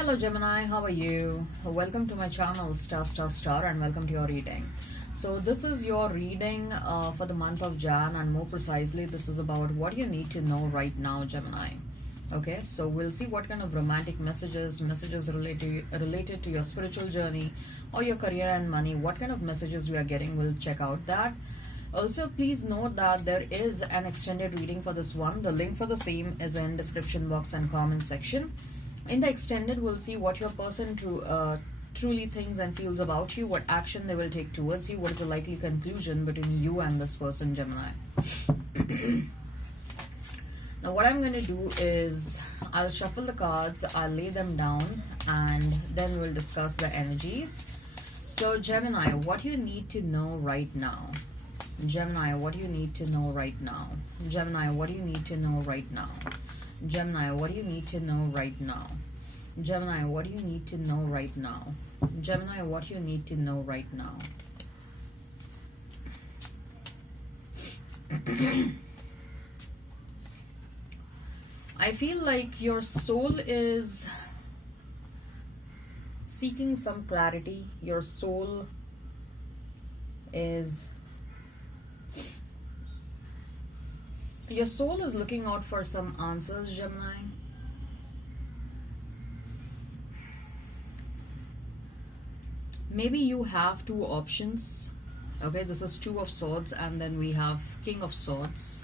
Hello Gemini, how are you? Welcome to my channel Star and welcome to your reading. So this is your reading for the month of Jan, and more precisely this is about what you need to know right now, Gemini. Okay, so we'll see what kind of romantic messages related to your spiritual journey or your career and money, what kind of messages we are getting. We'll check out that. Also, please note that there is an extended reading for this one. The link for the same is in description box and comment section. In the extended, we'll see what your person truly thinks and feels about you, what action they will take towards you, what is the likely conclusion between you and this person, Gemini. Now, what I'm going to do is I'll shuffle the cards, I'll lay them down, and then we'll discuss the energies. So, Gemini, what you need to know right now? Gemini, what do you need to know right now? Gemini, what do you need to know right now? Gemini, what do you need to know right now? Gemini, what do you need to know right now? Gemini, what do you need to know right now? I feel like your soul is seeking some clarity. Your soul is looking out for some answers, Gemini. Maybe you have two options. Okay, this is Two of Swords, and then we have King of Swords.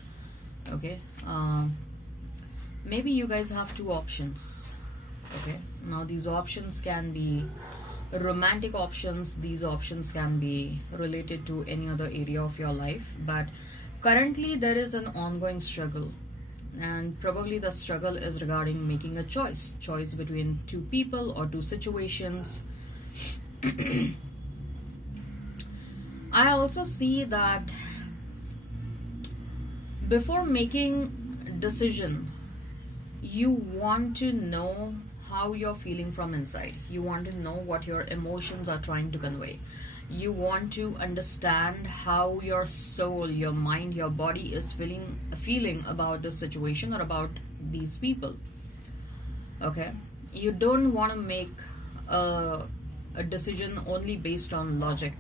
Okay, maybe you guys have two options. Okay, now these options can be romantic options, these options can be related to any other area of your life, but currently there is an ongoing struggle, and probably the struggle is regarding making a choice between two people or two situations. I also see that before making decision, you want to know how you're feeling from inside. You want to know what your emotions are trying to convey. You want to understand how your soul, your mind, your body is feeling about this situation or about these people. Okay, you don't want to make a decision only based on logic.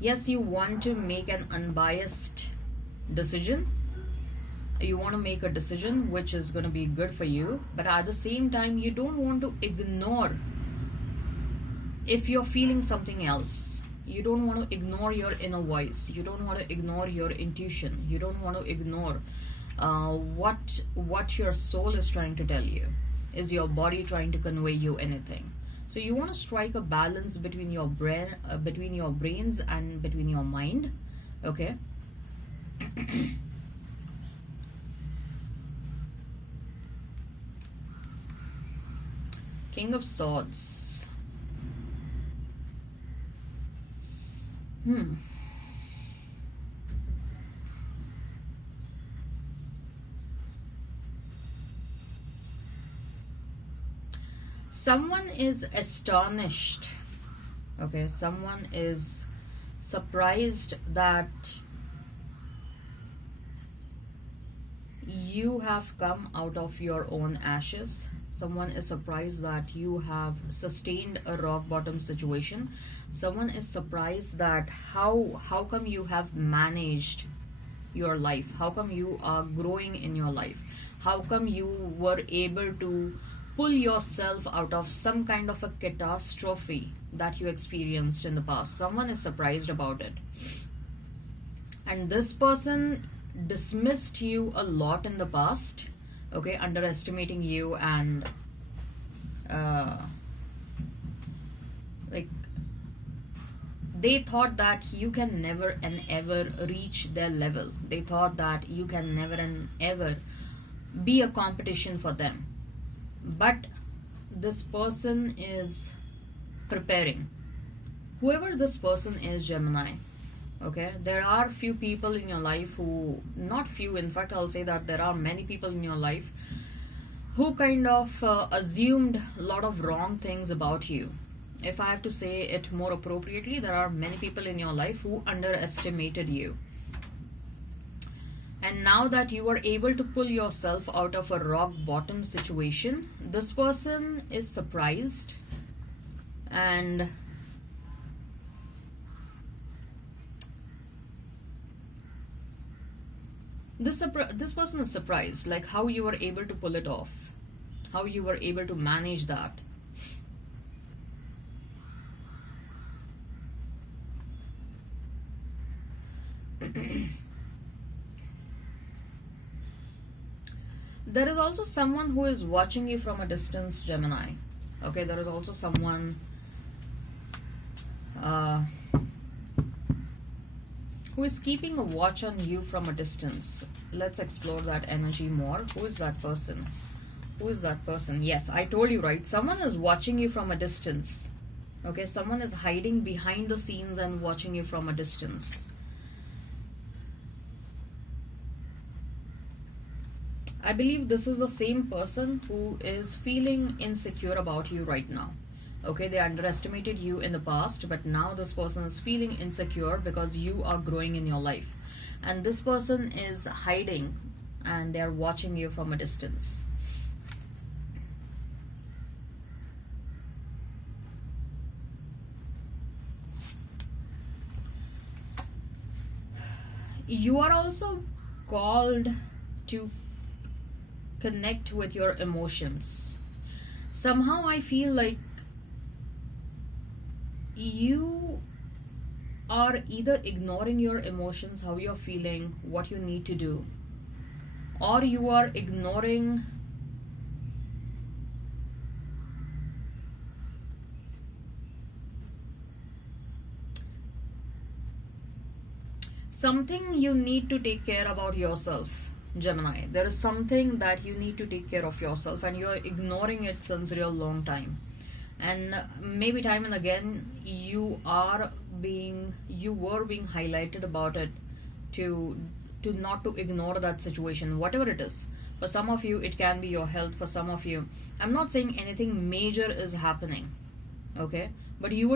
Yes, you want to make an unbiased decision. You want to make a decision which is going to be good for you, but at the same time you don't want to ignore if you're feeling something else. You don't want to ignore your inner voice. You don't want to ignore your intuition. You don't want to ignore what your soul is trying to tell you. Is your body trying to convey you anything? So you want to strike a balance between your brains and between your mind. Okay. King of Swords. Someone is astonished. Okay, someone is surprised that you have come out of your own ashes. Someone is surprised that you have sustained a rock bottom situation. Someone is surprised that how come you have managed your life? How come you are growing in your life? How come you were able to pull yourself out of some kind of a catastrophe that you experienced in the past? Someone is surprised about it. And this person dismissed you a lot in the past. Okay, underestimating you, and like they thought that you can never and ever reach their level. They thought that you can never and ever be a competition for them. But this person is preparing. Whoever this person is, Gemini, okay, there are few people in your life who, not few, in fact I'll say that there are many people in your life who kind of assumed a lot of wrong things about you. If I have to say it more appropriately, there are many people in your life who underestimated you. And now that you are able to pull yourself out of a rock bottom situation, this person is surprised, and this person is surprised, like how you were able to pull it off, how you were able to manage that. There is also someone who is watching you from a distance, Gemini. Okay, there is also someone who is keeping a watch on you from a distance. Let's explore that energy more. Who is that person? Who is that person? Yes, I told you, right? Someone is watching you from a distance. Okay, someone is hiding behind the scenes and watching you from a distance. I believe this is the same person who is feeling insecure about you right now. Okay, they underestimated you in the past, but now this person is feeling insecure because you are growing in your life. And this person is hiding and they are watching you from a distance. You are also called to connect with your emotions. Somehow I feel like you are either ignoring your emotions, how you're feeling, what you need to do, or you are ignoring something you need to take care about yourself. Gemini, there is something that you need to take care of yourself and you're ignoring it since a real long time. And maybe time and again you were being highlighted about it to not to ignore that situation, whatever it is. For some of you it can be your health, for some of you, I'm not saying anything major is happening, okay, but you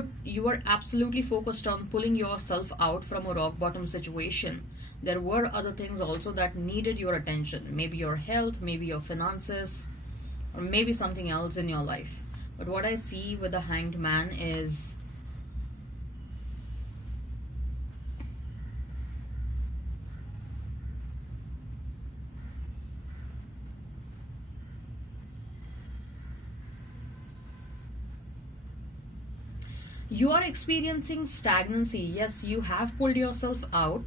were absolutely focused on pulling yourself out from a rock bottom situation. There were other things also that needed your attention, maybe your health, maybe your finances, or maybe something else in your life. But what I see with the Hanged Man is you are experiencing stagnancy. Yes, you have pulled yourself out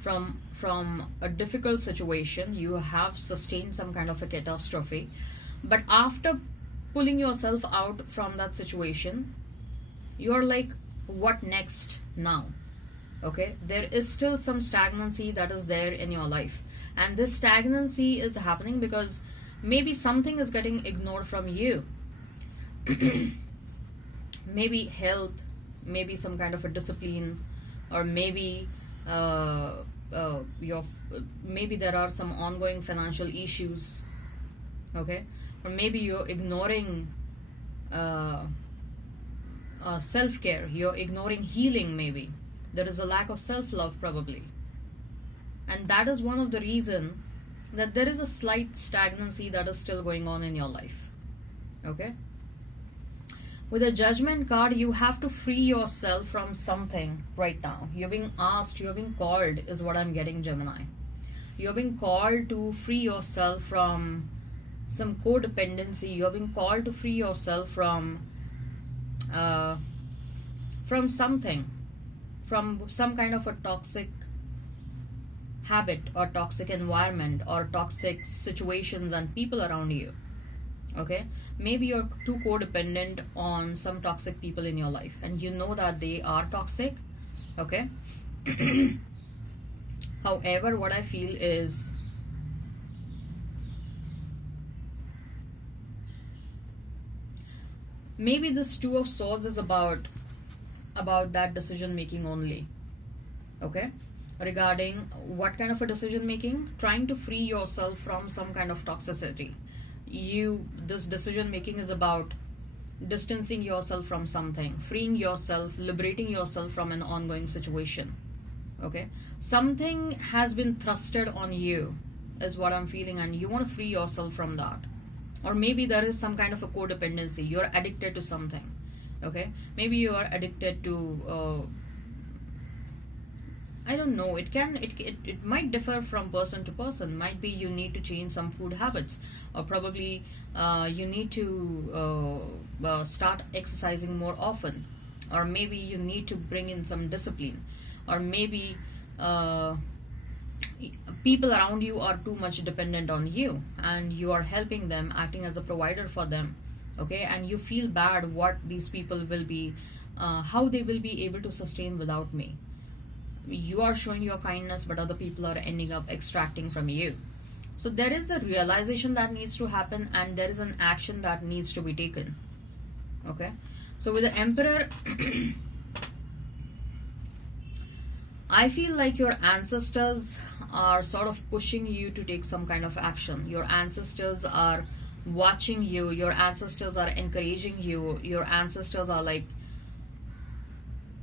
from a difficult situation. You have sustained some kind of a catastrophe, but after pulling yourself out from that situation, you're like, what next now? Okay, there is still some stagnancy that is there in your life, and this stagnancy is happening because maybe something is getting ignored from you. Maybe health, maybe some kind of a discipline, or maybe maybe there are some ongoing financial issues, okay, or maybe you're ignoring self-care, you're ignoring healing. Maybe there is a lack of self-love probably, and that is one of the reasons that there is a slight stagnancy that is still going on in your life. Okay, with a Judgment card, you have to free yourself from something right now. You're being asked, you're being called, is what I'm getting, Gemini. You're being called to free yourself from some codependency. You're being called to free yourself from something, from some kind of a toxic habit or toxic environment or toxic situations and people around you. Okay, maybe you're too codependent on some toxic people in your life and you know that they are toxic. Okay. However, what I feel is maybe this Two of Swords is about that decision making only. Okay, regarding what kind of a decision making? Trying to free yourself from some kind of toxicity. This decision making is about distancing yourself from something, freeing yourself, liberating yourself from an ongoing situation. Okay, something has been thrusted on you is what I'm feeling, and you want to free yourself from that. Or maybe there is some kind of a codependency, you're addicted to something. Okay, maybe you are addicted to I don't know. It might differ from person to person. Might be you need to change some food habits, or probably you need to start exercising more often, or maybe you need to bring in some discipline, or maybe uh, people around you are too much dependent on you, and you are helping them, acting as a provider for them. Okay, and you feel bad what these people will be, how they will be able to sustain without me. You are showing your kindness, but other people are ending up extracting from you. So there is a realization that needs to happen, and there is an action that needs to be taken. Okay, so with the Emperor, I feel like your ancestors are sort of pushing you to take some kind of action. Your ancestors are watching you, your ancestors are encouraging you, your ancestors are like,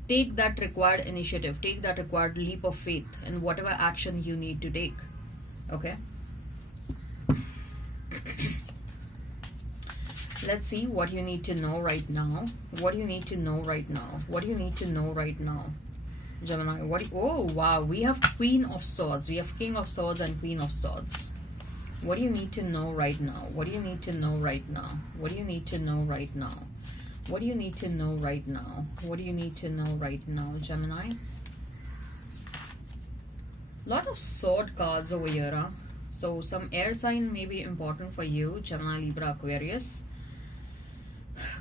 take that required initiative, take that required leap of faith in whatever action you need to take. Okay, let's see what you need to know right now. What do you need to know right now? What do you need to know right now, Gemini? Oh wow, we have Queen of Swords, we have King of Swords and Queen of Swords. What do you need to know right now? What do you need to know right now? What do you need to know right now? What do you need to know right now? What do you need to know right now, Gemini? Lot of sword cards over here, huh? So some air sign may be important for you, Gemini, Libra, Aquarius.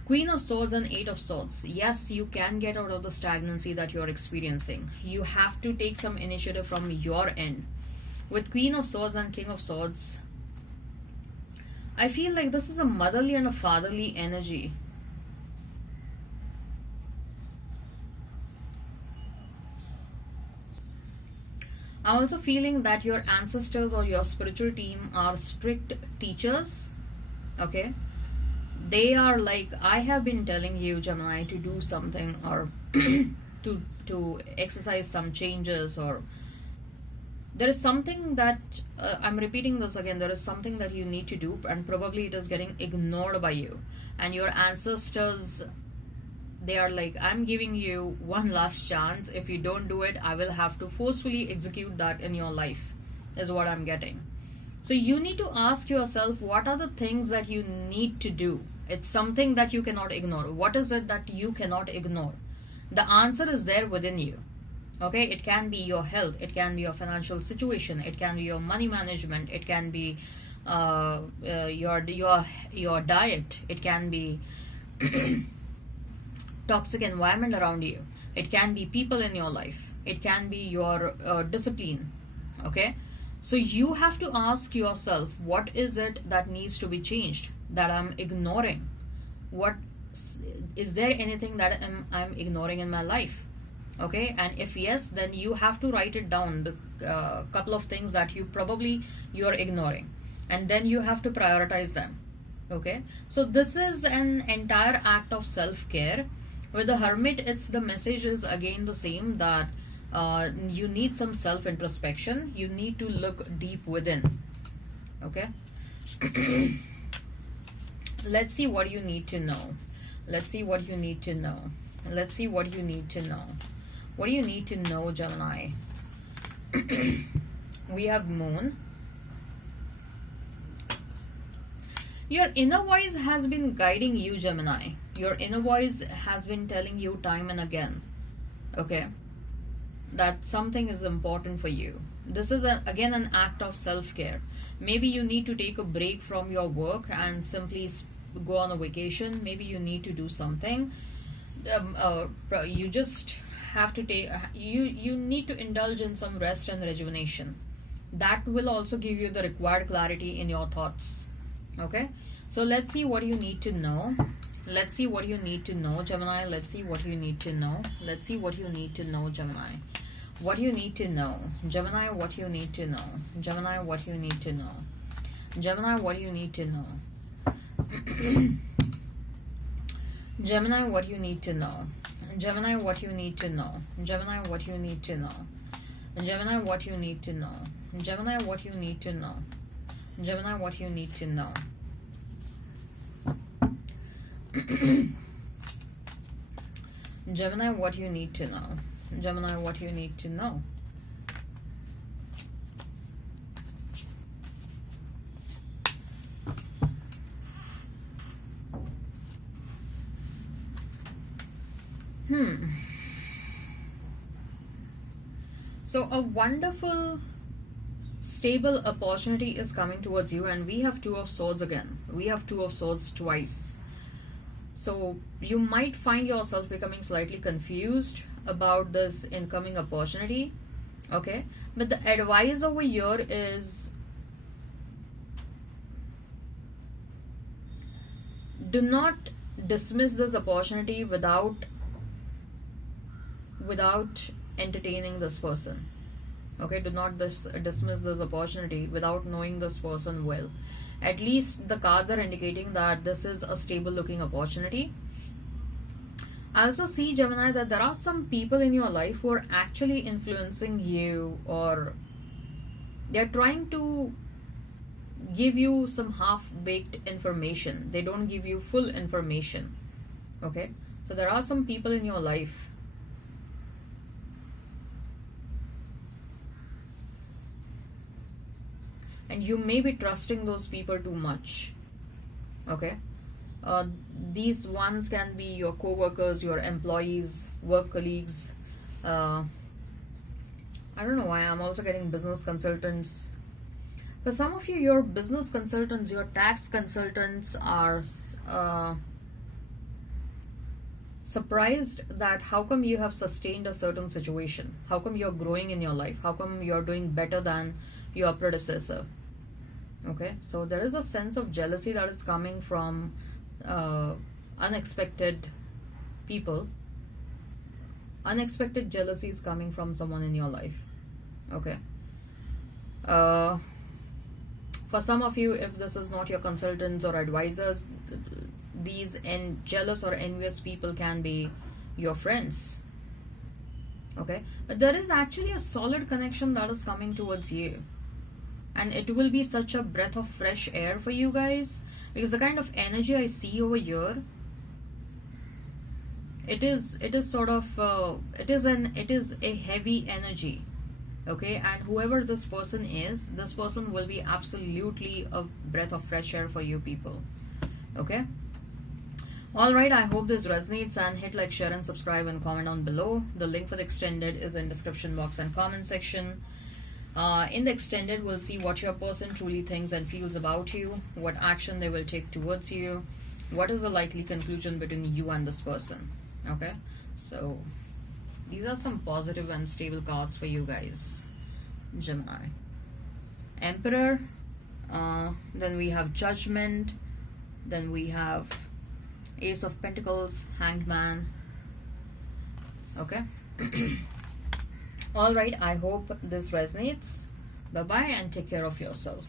Queen of Swords and Eight of Swords. Yes, you can get out of the stagnancy that you're experiencing. You have to take some initiative from your end. With Queen of Swords and King of Swords, I feel like this is a motherly and a fatherly energy. I'm also feeling that your ancestors or your spiritual team are strict teachers. Okay, they are like, I have been telling you, Gemini, to do something, or to exercise some changes, or there is something that I'm repeating this again, there is something that you need to do, and probably it is getting ignored by you, and your ancestors, they are like, I'm giving you one last chance. If you don't do it, I will have to forcefully execute that in your life, is what I'm getting. So you need to ask yourself, what are the things that you need to do? It's something that you cannot ignore. What is it that you cannot ignore? The answer is there within you. Okay, it can be your health, it can be your financial situation, it can be your money management, it can be your diet, it can be toxic environment around you, it can be people in your life, it can be your discipline. Okay, so you have to ask yourself, what is it that needs to be changed, that I'm ignoring? What is there anything that I'm ignoring in my life? Okay, and if yes, then you have to write it down, the couple of things that you're ignoring, and then you have to prioritize them. Okay, so this is an entire act of self-care. With the Hermit, it's the message is again the same, that you need some self-introspection, you need to look deep within. Okay, let's see what you need to know. Let's see what you need to know. Let's see what you need to know. What do you need to know, Gemini? We have Moon. Your inner voice has been guiding you, Gemini. Your inner voice has been telling you time and again, okay, that something is important for you. This is again an act of self-care. Maybe you need to take a break from your work and simply go on a vacation. Maybe you need to do something. You just have to take, you need to indulge in some rest and rejuvenation. That will also give you the required clarity in your thoughts. Okay, so let's see what you need to know. Let's see what you need to know, Gemini. Let's see what you need to know. Let's see what you need to know, Gemini. What you need to know, Gemini. What you need to know, Gemini. What you need to know, Gemini. What you need to know, Gemini. What you need to know, Gemini. What you need to know, Gemini. What you need to know, Gemini, what you need to know. Gemini, what you need to know. Gemini, what you need to know. Gemini, what you need to know. Gemini, what you need to know. So a wonderful, stable opportunity is coming towards you, and we have Two of Swords again. We have Two of Swords twice. So you might find yourself becoming slightly confused about this incoming opportunity. Okay, but the advice over here is, do not dismiss this opportunity without entertaining this person. Okay, do not dismiss this opportunity without knowing this person well. At least the cards are indicating that this is a stable looking opportunity. I also see, Gemini, that there are some people in your life who are actually influencing you, or they're trying to give you some half-baked information. They don't give you full information. Okay, so there are some people in your life and you may be trusting those people too much. Okay, these ones can be your co-workers, your employees, work colleagues. I don't know why I'm also getting business consultants. For some of you, your business consultants, your tax consultants are surprised that how come you have sustained a certain situation, how come you're growing in your life, how come you're doing better than your predecessor. Okay, so there is a sense of jealousy that is coming from unexpected people. Unexpected jealousy is coming from someone in your life. Okay, for some of you, if this is not your consultants or advisors, these jealous or envious people can be your friends. Okay, but there is actually a solid connection that is coming towards you, and it will be such a breath of fresh air for you guys, because the kind of energy I see over here, it is sort of it is a heavy energy. Okay, and whoever this person is, this person will be absolutely a breath of fresh air for you people. Okay, all right, I hope this resonates, and hit like, share and subscribe and comment down below. The link for the extended is in description box and comment section. In the extended, we'll see what your person truly thinks and feels about you, what action they will take towards you, what is the likely conclusion between you and this person. Okay, so these are some positive and stable cards for you guys, Gemini. Emperor, then we have Judgment, then we have Ace of Pentacles, Hanged Man. Okay. All right, I hope this resonates. Bye bye, and take care of yourself.